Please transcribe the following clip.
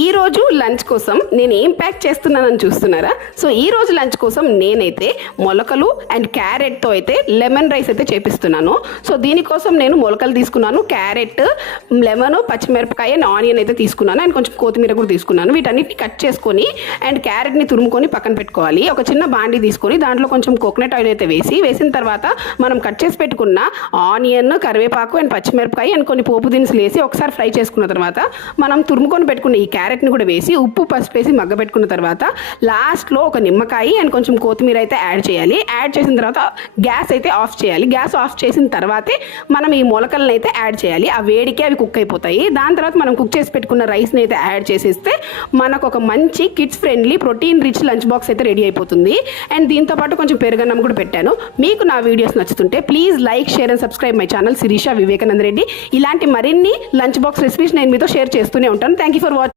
ఈ రోజు లంచ్ కోసం నేను ఏం ప్యాక్ చేస్తున్నానని చూస్తున్నారా? సో ఈ రోజు లంచ్ కోసం నేనైతే మొలకలు అండ్ క్యారెట్తో అయితే లెమన్ రైస్ అయితే చేపిస్తున్నాను. సో దీనికోసం నేను మొలకలు తీసుకున్నాను క్యారెట్ లెమన్ పచ్చిమిరపకాయ అండ్ ఆనియన్ అయితే తీసుకున్నాను అండ్ కొంచెం కొత్తిమీర కూడా తీసుకున్నాను. వీటన్నిటిని కట్ చేసుకొని అండ్ క్యారెట్ని తురుముకొని పక్కన పెట్టుకోవాలి. ఒక చిన్న బాండి తీసుకొని దాంట్లో కొంచెం కోకోనట్ ఆయిల్ అయితే వేసి వేసిన తర్వాత మనం కట్ చేసి పెట్టుకున్న ఆనియన్ కరివేపాకు అండ్ పచ్చిమిరపకాయ అండ్ కొన్ని పోపు దినుసులు వేసి ఒకసారి ఫ్రై చేసుకున్న తర్వాత మనం తురుముకొని పెట్టుకున్న ఈ క్యారెట్ని కూడా వేసి ఉప్పు పసుపు వేసి మగ్గబెట్టుకున్న తర్వాత లాస్ట్లో ఒక నిమ్మకాయ అండ్ కొంచెం కొత్తిమీర అయితే యాడ్ చేయాలి. యాడ్ చేసిన తర్వాత గ్యాస్ అయితే ఆఫ్ చేయాలి. గ్యాస్ ఆఫ్ చేసిన తర్వాతే మనం ఈ మొలకలను అయితే యాడ్ చేయాలి. ఆ వేడికే అవి కుక్ అయిపోతాయి. దాని తర్వాత మనం కుక్ చేసి పెట్టుకున్న రైస్ని అయితే యాడ్ చేసేస్తే మనకు ఒక మంచి kids friendly protein rich lunch box అయితే రెడీ అయిపోతుంది. అండ్ దీంతో పాటు కొంచెం పెరుగన్నం కూడా పెట్టాను. మీకు నా videos నచ్చుతుంటే please like share and subscribe my channel. Sirisha Vivekananda Reddy. ఇలాంటి మరిన్ని లంచ్ బాక్స్ రెసిపీస్ నేను మీతో షేర్ చేస్తూనే ఉంటాను. Thank you for watching